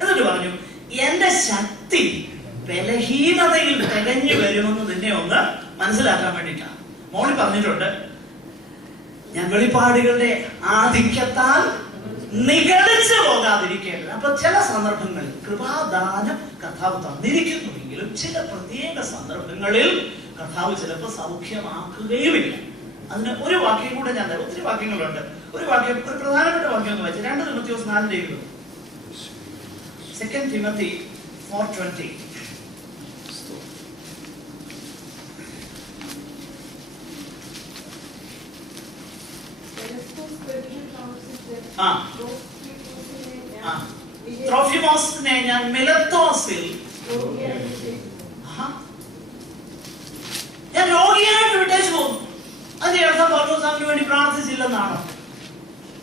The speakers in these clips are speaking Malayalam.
എന്നിട്ട് പറഞ്ഞു, എന്റെ ശക്തി ബലഹീനതയിൽ തികഞ്ഞു വരുമെന്ന് നിന്നെ ഒന്ന് മനസ്സിലാക്കാൻ വേണ്ടിയിട്ടാണ്. മോളി പറഞ്ഞിട്ടുണ്ട്, ഞാൻ വെളിപ്പാടുകളുടെ ആധിക്യത്താൽ നിഗളിച്ചു പോകാതിരിക്കേണ്ടത്. അപ്പൊ ചില സന്ദർഭങ്ങളിൽ കൃപാദാനം കർത്താവ് തന്നിരിക്കുന്നുവെങ്കിലും ചില പ്രത്യേക സന്ദർഭങ്ങളിൽ കർത്താവ് ചിലപ്പോൾ സൗഖ്യമാക്കുകയുമില്ല. അതിന് ഒരു വാക്യം കൂടെ ഞാൻ തരാം. ഒത്തിരി വാക്യങ്ങളുണ്ട്. ഒരു വാക്യം, ഒരു പ്രധാനപ്പെട്ട വാക്യം ഒന്ന് വായിച്ചു. 2 തിമോത്തിയോസ് 4:7. 2 Timothy 4:20. ത്രോഫിമോസിനെ ഞാൻ മിലത്തോസിൽ ഞാൻ രോഗിയായിട്ട് വിട്ടേച്ചു പോകുന്നു. അതിന്റെ അർത്ഥം പൗലോസ് അവന് വേണ്ടി പ്രാർത്ഥിച്ചില്ലെന്നാണോ?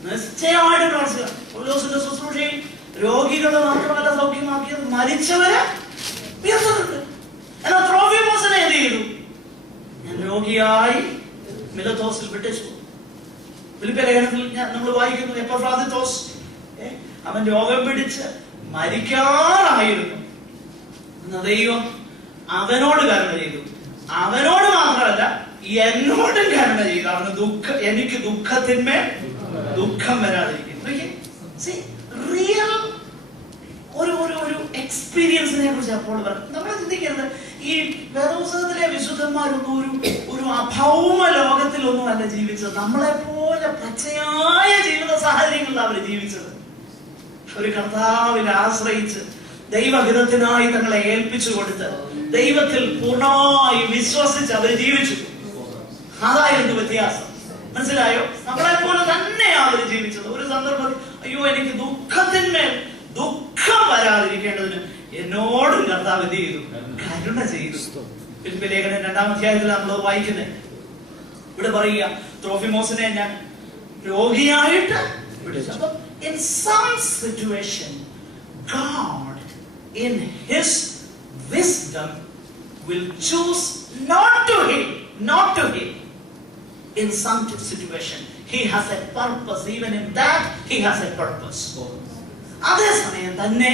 നിശ്ചയമായിട്ട് പ്രാർത്ഥിക്കുക. പൗലോസിന്റെ ശുശ്രൂഷയിൽ രോഗികളെ മാത്രമല്ല സൗഖ്യമാക്കിയത്, മരിച്ചവരെ ഉയർത്തുന്നുണ്ട്. എന്നാൽ ത്രോഫിമോസിനെ എന്ത് ചെയ്തു? ഞാൻ രോഗിയായി മിലത്തോസിൽ വിട്ടേച്ചു പോകുന്നു. ഫിലിപ്പിയ ലേഖനത്തിൽ നമ്മൾ വായിക്കുന്നു, എപ്പഫ്രാദിത്തോസ് അവൻ രോഗം പിടിച്ച് മരിക്കാറായിരുന്നു. ദൈവം അവനോട് കരുണ ചെയ്തു. അവനോട് മാത്രമല്ല, എന്നോടും കരുണ ചെയ്തു. അവന് എനിക്ക് ദുഃഖത്തിന്മേൽ ദുഃഖം വരാതിരിക്കുന്നു. റിയൽ ഒരു എക്സ്പീരിയൻസിനെ കുറിച്ച് അപ്പോൾ പറഞ്ഞു. നമ്മൾ ചിന്തിക്കരുത്, ഈ വേദപുസ്തകത്തിലെ വിശുദ്ധന്മാരൊന്നും ഒരു അഭൗമ ലോകത്തിലൊന്നും അല്ല ജീവിച്ചത്. നമ്മളെ പോലെ പച്ചയായ ജീവിത സാഹചര്യങ്ങളിൽ അവർ ജീവിച്ചത്. ഒരു കർത്താവിൽ ആശ്രയിച്ച് ദൈവഹിതത്തിനായി തങ്ങളെ ഏൽപ്പിച്ചു കൊടുത്ത് ദൈവത്തിൽ പൂർണ്ണമായി വിശ്വസിച്ച് അവർ ജീവിച്ചു. അതായിരുന്നു വ്യത്യാസം. മനസ്സിലായോ? നമ്മളെ പോലെ തന്നെയാണ് അവർ ജീവിച്ചത്. ഒരു സന്ദർഭത്തിൽ അയ്യോ എനിക്ക് ദുഃഖത്തിന്മേൽ ദുഃഖം വരാതിരിക്കേണ്ടതിന് എന്നോടും കർത്താവ് എന്ത് ചെയ്തു? കരുണ ചെയ്തു. ഫിലിപ്പിയ ലേഖനം 2-ാം അധ്യായത്തിൽ നമ്മൾ വായിക്കുന്നത്. ഇവിടെ പറയുക, ത്രോഫിമോസിനെ ഞാൻ രോഗിയായിട്ട് വിളിച്ചു. അപ്പൊ in some situation God in his wisdom will choose not to heal. In some situation he has a purpose. Even in that he has a purpose. അതേസമയം തന്നെ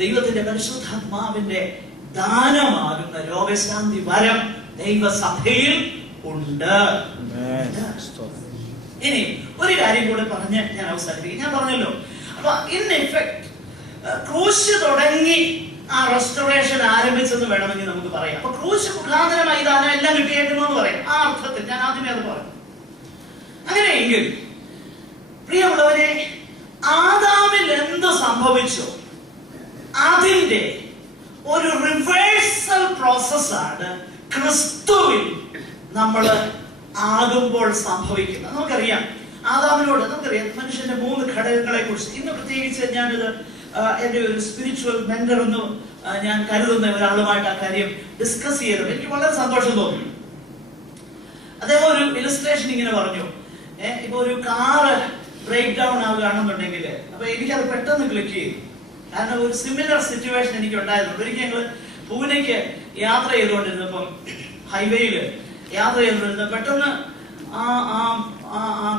ദൈവത്തിന്റെ പരിശുദ്ധാത്മാവിന്റെ ദാനമാകുന്ന രോഗശാന്തി വരം ദൈവസഭയിൽ ഉണ്ട്. ഇനി ഒരു കാര്യം കൂടെ പറഞ്ഞ് ഞാൻ അവസാനിപ്പിക്കും. ഞാൻ പറഞ്ഞല്ലോ, അപ്പൊ ഇൻ എഫക്ട് ക്രൂശ് തുടങ്ങി ആ റെസ്റ്റോറേഷൻ ആരംഭിച്ചെന്ന് വേണമെങ്കിൽ നമുക്ക് പറയാം. അപ്പൊ ക്രൂശ് മുഖാന്തരമായി ദാനം എല്ലാം കിട്ടിയേക്കുന്നു എന്ന് പറയാം. ആ അർത്ഥത്തിൽ ഞാൻ ആദ്യമേ അത് പറഞ്ഞു. അങ്ങനെയെങ്കിൽ പ്രിയമുള്ളവരെ, ആദാമിൽ എന്ത് സംഭവിച്ചോ അതിന്റെ ഒരു റിവേഴ്സൽ പ്രോസസ്സാണ് ക്രിസ്തുവിൽ നമ്മൾ ആകുമ്പോൾ സംഭവിക്കുന്നത്. നമുക്കറിയാം, ആദാമിനോട് നമുക്കറിയാം മനുഷ്യന്റെ 3 ഘടകങ്ങളെ കുറിച്ച്. ഇന്ന് പ്രത്യേകിച്ച് ഞാനിത് എന്റെ ഒരു സ്പിരിച്വൽ മെന്റർ എന്ന് ഞാൻ കരുതുന്ന ഒരാളുമായിട്ട് ആ കാര്യം ഡിസ്കസ് ചെയ്തത് എനിക്ക് വളരെ സന്തോഷം തോന്നി. അദ്ദേഹം ഒരു ഇലസ്ട്രേഷൻ ഇങ്ങനെ പറഞ്ഞു, ഇപ്പൊ ഒരു കാറ് ബ്രേക്ക് ഡൗൺ ആവുകയാണെന്നുണ്ടെങ്കിൽ, അപ്പൊ എനിക്കത് പെട്ടെന്ന് ക്ലിക്ക് ചെയ്തു. കാരണം ഒരു സിമിലർ സിറ്റുവേഷൻ എനിക്ക് ഉണ്ടായിരുന്നു. ഒരിക്കൽ ഞങ്ങൾ പൂനെക്ക് യാത്ര ചെയ്തുകൊണ്ടിരുന്നപ്പം ഹൈവേയില് യാത്ര ചെയ്തുകൊണ്ടിരുന്ന പെട്ടെന്ന്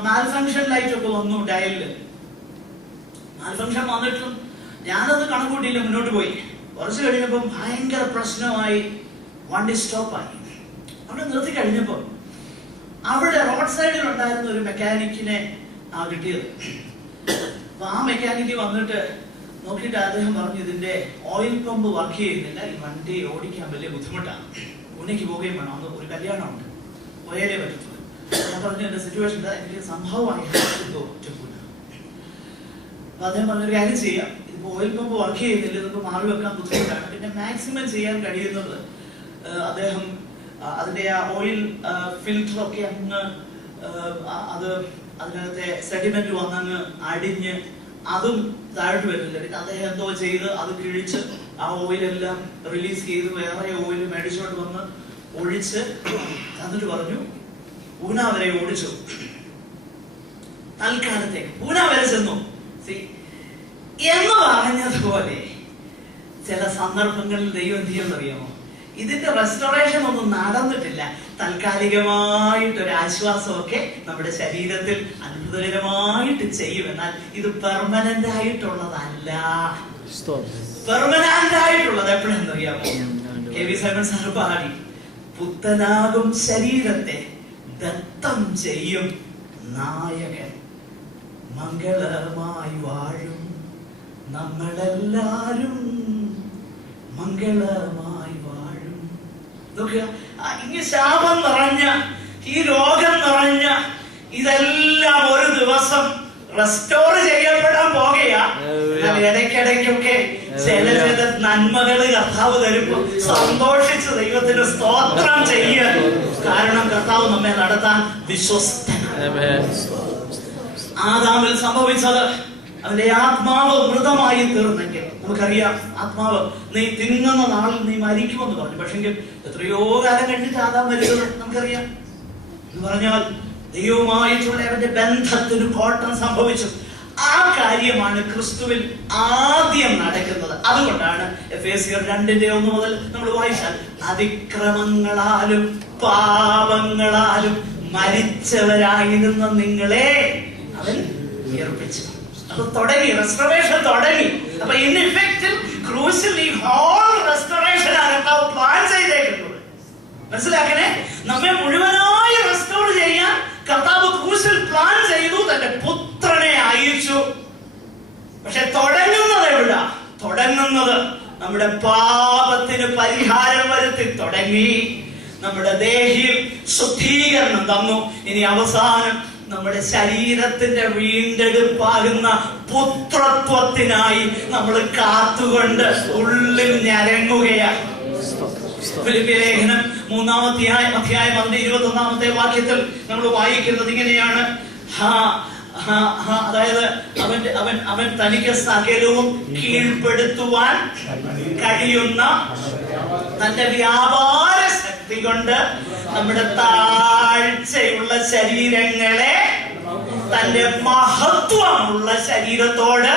മാൽഫങ്ഷൻ ലൈറ്റ് ഒക്കെ വന്നു ഡയലില്. മാൽഫങ്ഷൻ വന്നിട്ടും ഞാനത് കണക്കൂട്ടിയില്ല, മുന്നോട്ട് പോയി. കുറച്ച് കഴിഞ്ഞപ്പം ഭയങ്കര പ്രശ്നമായി, വണ്ടി സ്റ്റോപ്പായി. അവിടെ നിർത്തി കഴിഞ്ഞപ്പോ അവിടെ റോഡ് സൈഡിൽ ഉണ്ടായിരുന്ന ഒരു മെക്കാനിക്കിനെ കിട്ടിയത്. അപ്പൊ ആ മെക്കാനിക്ക് വന്നിട്ട് നോക്കിയിട്ട് അദ്ദേഹം പറഞ്ഞു, ഇതിന്റെ ഓയിൽ പമ്പ് വർക്ക് ചെയ്യുന്നില്ല, ഈ വണ്ടി ഓടിക്കാൻ വലിയ ബുദ്ധിമുട്ടാണ്, പൂനെക്ക് പോവുകയും വേണം, അന്ന് ഒരു കല്യാണമുണ്ട്, പോയാലേ പറ്റത്തുള്ളൂ. ഞാൻ പറഞ്ഞു എന്റെ സിറ്റുവേഷൻ എനിക്ക് സംഭവമായി. അപ്പൊ അദ്ദേഹം പറഞ്ഞൊരു കാര്യം ചെയ്യാം, ഇതിപ്പോ ഓയിൽ പമ്പ് വർക്ക് ചെയ്യുന്നില്ല, ഇതിപ്പോ മാറി വെക്കാൻ ബുദ്ധിമുട്ടാണ്, പിന്നെ മാക്സിമം ചെയ്യാൻ കഴിയുന്നത് അദ്ദേഹം അതിന്റെ ആ ഓയിൽ ഫിൽറ്റർ ഒക്കെ അങ്ങ് അതിനകത്തെ സെഡിമെന്റ് വന്നങ്ങ് അടിഞ്ഞ് അതും താഴോട്ട് വരുന്നില്ല. പിന്നെ അദ്ദേഹം എന്തോ ചെയ്ത് അത് കിഴിച്ച് ആ ഓയിലെല്ലാം റിലീസ് ചെയ്ത് വേറെ ഓയിൽ മേടിച്ചോട്ട് വന്ന് ഒഴിച്ച് എന്നിട്ട് പറഞ്ഞു പൂന വരെ ഓടിച്ചു. തൽക്കാലത്തേക്ക് പൂന വരെ ചെന്നു. എന്ന് പറഞ്ഞതുപോലെ ചില സന്ദർഭങ്ങളിൽ ദൈവം എന്ത് ചെയ്യുമെന്നറിയാമോ? ഇതിന്റെ റെസ്റ്റോറേഷൻ ഒന്നും നടന്നിട്ടില്ല, താൽക്കാലികമായിട്ടൊരു ആശ്വാസമൊക്കെ നമ്മുടെ ശരീരത്തിൽ അത്ഭുതകരമായിട്ട് ചെയ്യും. എന്നാൽ ഇത് പെർമനന്റ് ആയിട്ടുള്ളതല്ല. പെർമനന്റ് ആയിട്ടുള്ളത് എപ്പോഴെന്നറിയാമോ? കെ വി സൈമൺ സാർ പാടി, പുത്തനാകും ശരീരത്തെ ദത്തം ചെയ്യും നായകൻ, മംഗളമായി വാഴും നമ്മളെല്ലാരും, മംഗളമായി വാഴും. നോക്കുക, ഇങ്ങനെ ശാപം നിറഞ്ഞ ഈ രോഗം നിറഞ്ഞ ഇതെല്ലാം ഒരു ദിവസം റെസ്റ്റോർ ചെയ്യപ്പെടാൻ പോകുകയാ. ഇടയ്ക്കിടയ്ക്കൊക്കെ ചില നന്മകള് കർത്താവ് തരുമ്പോ സന്തോഷിച്ച് ദൈവത്തിന് സ്തോത്രം ചെയ്യുക. കാരണം കർത്താവ് നമ്മെ നടത്താൻ വിശ്വസ്തനാണ്. ആദാമിൽ സംഭവിച്ചത്, അവന്റെ ആത്മാവ് മൃതമായി തീർന്നെങ്കിൽ നമുക്കറിയാം, ആത്മാവ് നീ തിന്നുന്ന നാളിൽ നീ മരിക്കുമെന്ന് പറഞ്ഞു. പക്ഷെങ്കിൽ എത്രയോ കാലം കഴിഞ്ഞിട്ട് ആദാം മരിച്ചത് നമുക്കറിയാം. എന്ന് പറഞ്ഞാൽ ദൈവവുമായിട്ടുള്ള അവന്റെ ബന്ധത്തിന് കോട്ടം സംഭവിച്ചു. ആ കാര്യമാണ് ക്രിസ്തുവിൽ ആദ്യം നടക്കുന്നത്. അതുകൊണ്ടാണ് എഫേസ്യർ 2:1 മുതൽ നമ്മൾ വായിച്ചാൽ, അതിക്രമങ്ങളാലും പാപങ്ങളാലും മരിച്ചവരായിരുന്ന നിങ്ങളെ അവൻ ഉയർപ്പിച്ചു. അപ്പൊ തുടങ്ങി, റെസ്റ്റോറേഷൻ തുടങ്ങി. അപ്പൊ ഇൻ ഇഫക്റ്റിൽ ക്രൂസിൽ ഈ ഹോൾ റെസ്റ്റോറേഷൻ ആണ് പ്ലാൻ ചെയ്തേക്കുന്നത്. മനസ്സിലാക്കണേ, നമ്മെ മുഴുവനായി റെസ്റ്റോർ ചെയ്യാൻ കർത്താവ് ക്രൂസിൽ പ്ലാൻ ചെയ്തു, തന്റെ പുത്രനെ അയച്ചു. പക്ഷെ തുടങ്ങുന്നത് എവിടാ? തുടങ്ങുന്നത് നമ്മുടെ പാപത്തിന് പരിഹാരം വരുത്തി തുടങ്ങി, നമ്മുടെ ദേഹിയിൽ ശുദ്ധീകരണം തന്നു. ഇനി അവസാനം നമ്മുടെ ശരീരത്തിന്റെ വീണ്ടെടുപ്പാകുന്ന പുത്രത്വത്തിനായി നമ്മൾ കാത്തുകൊണ്ട് ഉള്ളിൽ ഞരങ്ങുകയാണ്. ഫിലിപ്പിയ ലേഖനം 3-ാം അധ്യായം 21-ാമത്തെ വാക്യത്തിൽ നമ്മൾ വായിക്കുന്നത് ഇങ്ങനെയാണ്. അതായത് അവൻ തനിക്ക് സകലവും കീഴ്പ്പെടുത്തുവാൻ കഴിയുന്ന തന്റെ വ്യാപാര ശക്തി കൊണ്ട് നമ്മുടെ താഴ്ചയുള്ള ശരീരങ്ങളെ തന്റെ മഹത്വമുള്ള ശരീരത്തോട്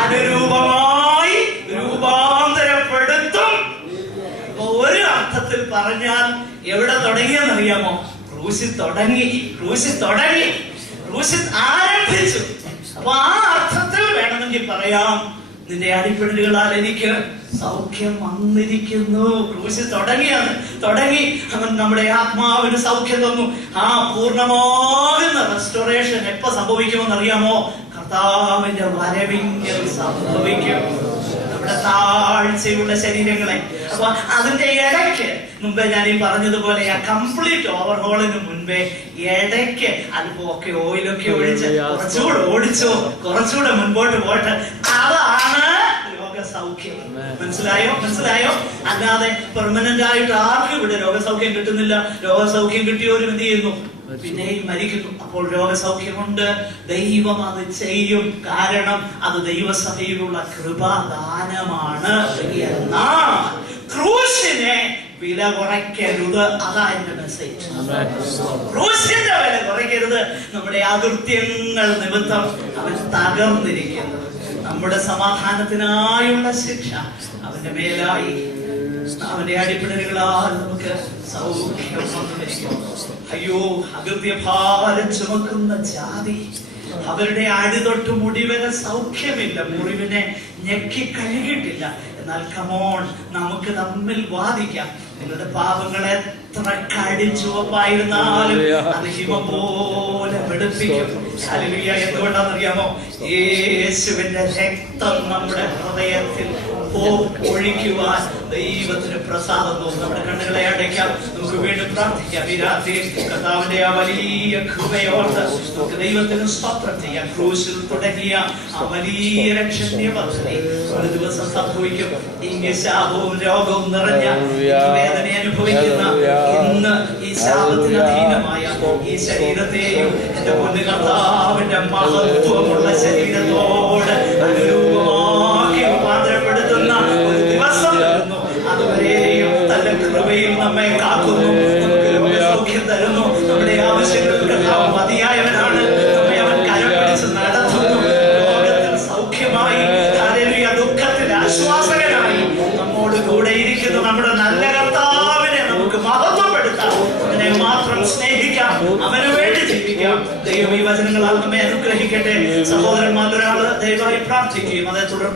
അനുരൂപമായി രൂപാന്തരപ്പെടുത്തും. ഒരു അർത്ഥത്തിൽ പറഞ്ഞാൽ എവിടെ തുടങ്ങിയെന്നറിയാമോ? ക്രൂശിൽ തുടങ്ങി, ക്രൂശിൽ തുടങ്ങി, ക്രൂശിൽ ആരംഭിച്ചു. അപ്പൊ ആ അർത്ഥത്തിൽ വേണമെങ്കിൽ പറയാം, നിന്റെ അടിപ്പിടലുകളാൽ എനിക്ക് സൗഖ്യം വന്നിരിക്കുന്നു. ക്രൂശിൽ തുടങ്ങിയാണ്, തുടങ്ങി. അവൻ നമ്മുടെ ആത്മാവിന് സൗഖ്യം തന്നു. ആ പൂർണ്ണമാകുന്ന റെസ്റ്റോറേഷൻ എപ്പോ സംഭവിക്കുമെന്ന് അറിയാമോ? കർത്താവിന്റെ വരവിങ്കൽ സംഭവിക്കും. നമ്മുടെ താഴ്ചയുള്ള ശരീരങ്ങളെ. അപ്പൊ അതിന്റെ ഇടയ്ക്ക് മുമ്പേ ഞാൻ ഈ പറഞ്ഞതുപോലെ ആ കംപ്ലീറ്റ് ഓവർഹോളിന് മുൻപേ ഇടയ്ക്ക് അല്പമൊക്കെ ഓയിലൊക്കെ ഒഴിച്ച് കുറച്ചുകൂടെ ഓടിച്ചോ, കുറച്ചുകൂടെ മുൻപോട്ട് പോയിട്ട് അതാണ് രോഗസൗഖ്യം. മനസ്സിലായോ? മനസ്സിലായോ? അല്ലാതെ പെർമനന്റ് ആയിട്ട് ആർക്കും ഇവിടെ രോഗസൗഖ്യം കിട്ടുന്നില്ല. രോഗസൗഖ്യം കിട്ടിയവരും എന്ത് ചെയ്യുന്നു? പിന്നെയും മരിക്കുന്നു. അപ്പോൾ രോഗസൗഖ്യമുണ്ട്, ദൈവം അത് ചെയ്യും. കാരണം അത് ദൈവസഭയിലുള്ള കൃപാദാനമാണ്. എന്നാൽ ക്രൂശിനെ വില കുറയ്ക്കരുത്. അതാ എന്റെ മെസ്സേജ്. ക്രൂശിന്റെ വില കുറയ്ക്കരുത്. നമ്മുടെ അകൃത്യങ്ങൾ നിമിത്തം അവൻ തകർന്നിരിക്കുന്നത്. നമ്മുടെ സമാധാനത്തിനായുള്ള ശിക്ഷ അവന്റെ മേലായി, അവന്റെ അടിപ്പിടലുകളാൽ നമുക്ക് സൗഖ്യം വന്നിരിക്കുന്നു. അയ്യോ, അകൃത്യഭാരം ചുമക്കുന്ന ജാതി, അവരുടെ അടിതൊട്ട് മുടി വരെ സൗഖ്യമില്ല, മുറിവിനെ ഞെക്കി കഴുകിയിട്ടില്ല. എന്നാൽ കമോൺ, നമുക്ക് തമ്മിൽ വാദിക്കാം. നിങ്ങളുടെ പാപങ്ങളെ എത്ര കടിച്ചുവപ്പായിരുന്നാലും അത് ഹിമം പോലെ വെളുപ്പിക്കും. ഹല്ലേലൂയ. എന്തുകൊണ്ടാണെന്നറിയാമോ? യേശുവിന്റെ രക്തം നമ്മുടെ ഹൃദയത്തിൽ ഒഴിക്കുവാൻ ദൈവത്തിന് പ്രസാദം തോന്നും. നമ്മുടെ കണ്ണുകളെ അടയ്ക്കാം, നമുക്ക് വീണ്ടും പ്രാർത്ഥിക്കാം. ഈ രാത്രി കർത്താവിന്റെ ആ വലിയ കൃപയോർത്ത് നമുക്ക് ദൈവത്തിന് സ്തോത്രം ചെയ്യാം. ക്രൂശിൽ തുടങ്ങിയ ആ വലിയ രക്ഷണീയ പദ്ധതി ഒരു ദിവസം സംഭവിക്കും. ഇങ്ങനെ ശാപവും രോഗവും നിറഞ്ഞ വേദന അനുഭവിക്കുന്ന ഇന്ന് ഈ ശാപത്തിന് അധീനമായ ഈ ശരീരത്തെയും എന്റെ പൊന്നു കർത്താവിന്റെ മഹത്വമുള്ള ശരീരത്തോട് അനുരൂപമാക്കി രൂപാന്തരപ്പെടുത്തുന്ന ഒരു ദിവസം വരുന്നു. അതുവരെയും തന്റെ കൃപയിൽ നമ്മെ കാക്കുന്നു, നമുക്ക് രോഗസൗഖ്യം തരുന്നു. നമ്മുടെ ആവശ്യങ്ങൾക്ക് കർത്താവ് മതിയായവനാണ്. നമ്മെ അവൻ കരം പിടിച്ച് നടത്തുന്നു. രോഗത്തിൽ സൗഖ്യമായി, ദുഃഖത്തിൽ ആശ്വാസകനായി നമ്മോട് കൂടെ ഇരിക്കുന്നു. നമ്മുടെ നല്ല കർത്താവിനെ നമുക്ക് മഹത്വപ്പെടുത്താം, അവനെ മാത്രം സ്നേഹിക്കാം, അവന് വേണ്ടി ജീവിക്കാം. ദൈവം ഈ വചനങ്ങളാൽ നമ്മെ അനുഗ്രഹിക്കട്ടെ. സഹോദരന്മാർ ഒരാള് ദയവായി പ്രാർത്ഥിക്കുകയും അതേ തുടർന്ന്